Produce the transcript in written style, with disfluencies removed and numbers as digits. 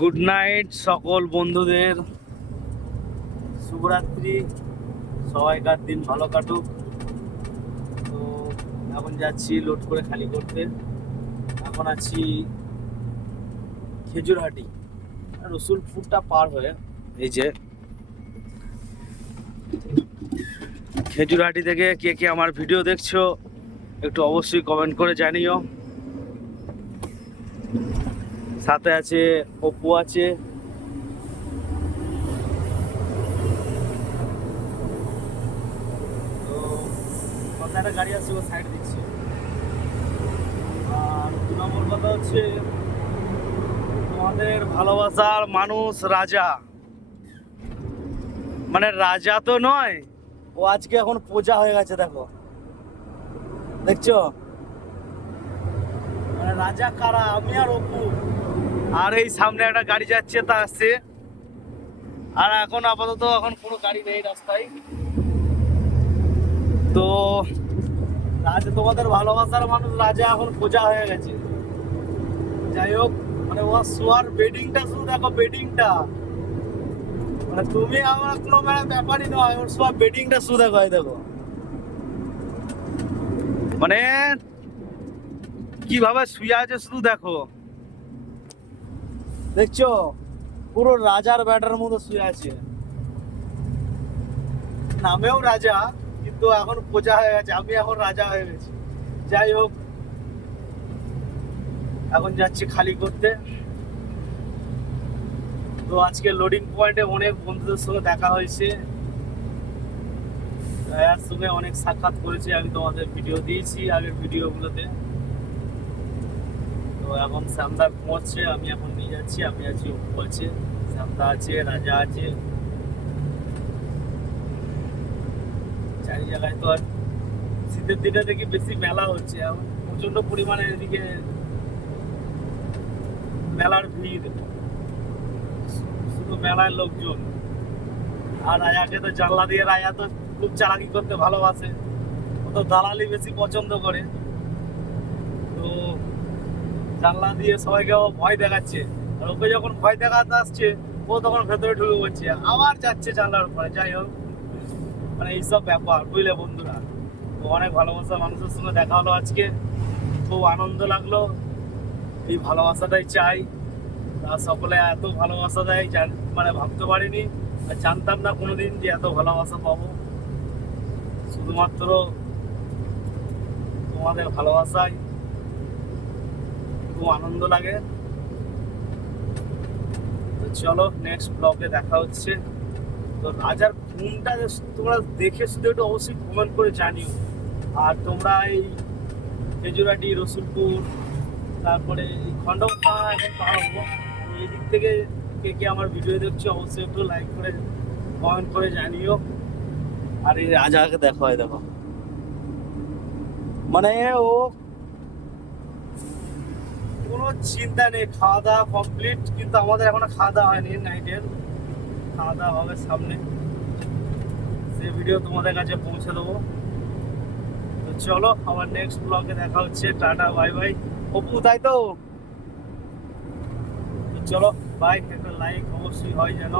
Good night সকল বন্ধুদের, শুভরাত্রি। সবাইকার দিন ভালো কাটুক। তো এখন যাচ্ছি লোড করে খালি করতে। এখন আছি খেজুরহাটি, রসুলপুরটা পার হয়ে। এই যে খেজুরহাটি থেকে কে কে আমার ভিডিও দেখছো একটু অবশ্যই কমেন্ট করে জানিও। সাথে আছে অপু আছে, একটা গাড়ি আছে ও সাইড দিচ্ছে। আর 2 নম্বর কথা হচ্ছে তোমাদের ভালোবাসার মানুষ রাজা, মানে রাজা তো নয়, ও আজকে এখন পূজা হয়ে গেছে। দেখো, দেখছো? মানে রাজা কারা? আমি আর অপু। আর এই সামনে একটা গাড়ি যাচ্ছে, তা আসছে। আর এখন আপাতত এখন কোনো গাড়ি নেই রাস্তায়। তো রাজা, তোমাদের ভালোবাসার মানুষ রাজা এখন পূজা হয়ে গেছে। যাই হোক, মানে ও শোয়ার বেডিংটা শুধু দেখো, বেডিংটা মানে তুমি আমার কোনো ব্যাপারই নয়, ওর শোয়ার বেডিংটা শুধু দেখো। দেখো মানে কিভাবে শুয়ে আছে শুধু দেখো, দেখছো? পুরো রাজার ব্যাটার মতো শুয়ে আছে। নামেও রাজা, কিন্তু এখন পূজা হয়ে গেছে, আমি এখন রাজা হয়ে গেছি। যাই হোক, এখন যাচ্ছি খালি করতে। তো আজকে লোডিং পয়েন্টে অনেক বন্ধুদের সঙ্গে দেখা হয়েছে, এর সঙ্গে অনেক সাক্ষাৎ করেছি। আমি তোমাদের ভিডিও দিয়েছি আগের ভিডিওগুলোতে। তো এখন শ্যামদা পৌঁছছে, আমি এখন নিয়ে যাচ্ছি। আমি আছি, অপু আছে, শ্যামদা আছে, রাজা আছে। চারি জায়গায় তো আর শীতের দিনে দেখি বেশি মেলা হচ্ছে, এখন প্রচন্ড পরিমাণে এদিকে মেলার ভিড়, শুধু মেলার লোকজন। আর রায়াকে তো জানলা দিয়ে, রায়া তো খুব চালাকি করতে ভালোবাসে, ও তো দালালি বেশি পছন্দ করে। তো জানলা দিয়ে সবাইকে ও ভয় দেখাচ্ছে। আর ওকে যখন ভয় দেখাতে আসছে, ও তখন ভেতরে ঢুকে পড়ছে, আবার যাচ্ছে জানলার উপরে। যাই হোক, মানে এইসব ব্যাপার, বুঝলে বন্ধুরা। তো অনেক ভালোবাসা মানুষের সঙ্গে দেখা হলো আজকে, খুব আনন্দ লাগলো। এই ভালোবাসাটাই চাই। আর সকলে এত ভালোবাসা দেয়, মানে ভাবতে পারিনি, আর জানতাম না কোনোদিন যে এত ভালোবাসা পাবো। শুধুমাত্র তোমাদের ভালোবাসায় খুব আনন্দ লাগে। তো চলো, নেক্সট ব্লগে দেখা হচ্ছে। তো রাজার ঘুমটা তোমরা দেখে শুধু একটু অবশ্যই কমেন্ট করে জানিও। আর তোমরা এই খেজুরাটি, রসুলপুর, তারপরে এই খন্ডপা, এখন পার হবো, এই দিক থেকে কে কে আমার ভিডিও দেখছো অবশ্যই একটু লাইক করে কমেন্ট করে জানিও। আর এই রাজাকে দেখো, দেখো মানে ও কোনো চিন্তা নেই, খাওয়া দাওয়া কমপ্লিট, কিন্তু আমাদের এখনো খাওয়া দাওয়া হয়নি। নাইটের খাওয়া দাওয়া হবে সামনে, সেই ভিডিও তোমাদের কাছে পৌঁছে দেবো। তো চলো, আবার নেক্সট ব্লগে দেখা হচ্ছে। Tata, bye bye. অপু, তাই তো? চলো, বাই। একটা লাইক অবশ্যই হয় যেন।